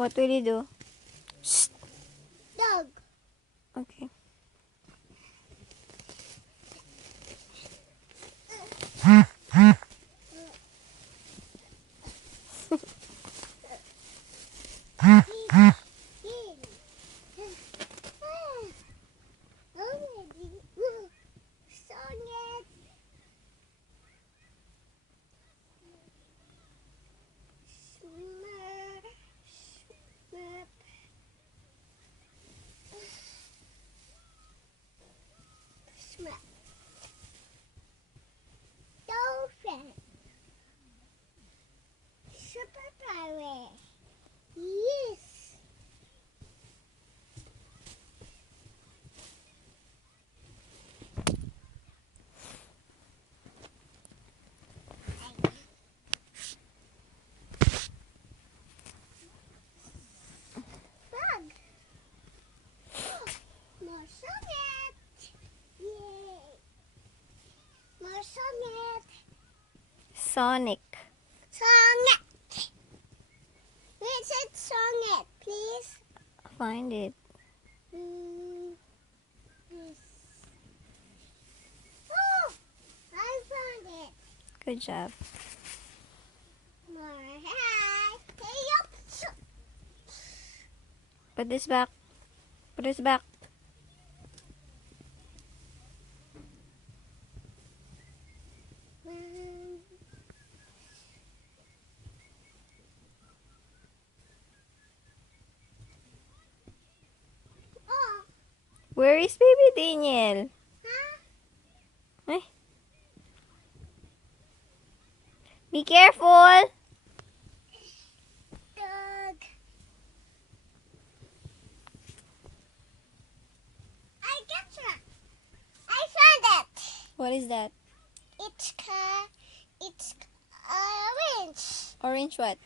What will you do? Shh. Dog. Okay. Dolphin. Super pirate. Yes. Bug. More sonnet. Yay. More sonnet. Sonic. Sonnet. Where's it sonnet, please? Find it. Yes. Oh, I found it. Good job. More. Hi. Hey, up. Put this back. Put this back. Oh, Where is baby Daniel? huh? Eh? Be careful. Dog. I got it. I found it. What is that? It's orange. Orange what?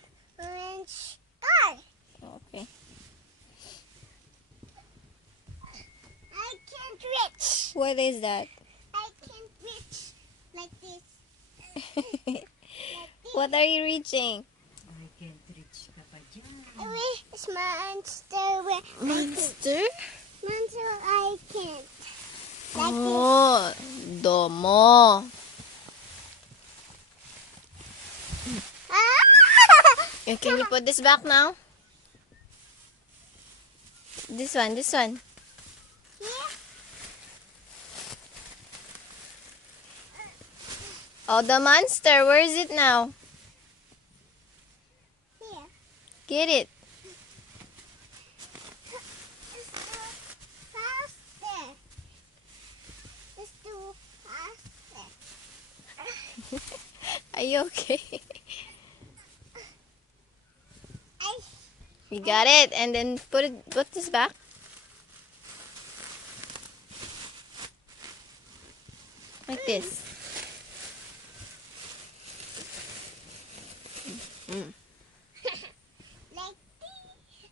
Orange car. Okay. I can't reach. What is that? I can't reach like this. What are you reaching? I can't reach ka pa dyan. It's monster. Monster? Monster. I can't. Like Oh, Domo. this. Ah! Can you put this back now? This one, this one. Yeah. Oh, the monster. Where is it now? Here. Get it. Let's do faster. Let's do faster. Are you okay? I You got it. And then put this back. Like this. like this.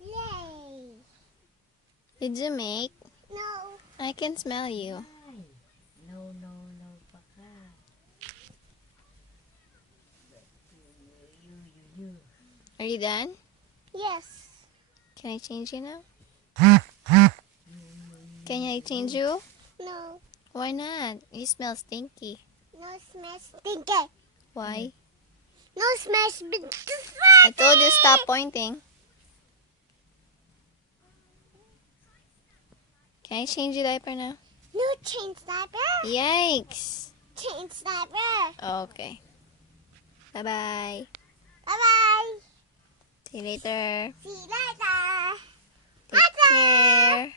Yay. Did you make? No. I can smell you. Ay, no, no, no pa ka. You. Are you done? Yes. Can I change you now? Can I change you? No. Why not? You smell stinky. No smash stinky. Why? No smash big. I told you stop pointing. Can I change your diaper now? No change diaper. Yikes. Change diaper. Okay. Bye-bye. Bye bye. See you later. See you later. Take care.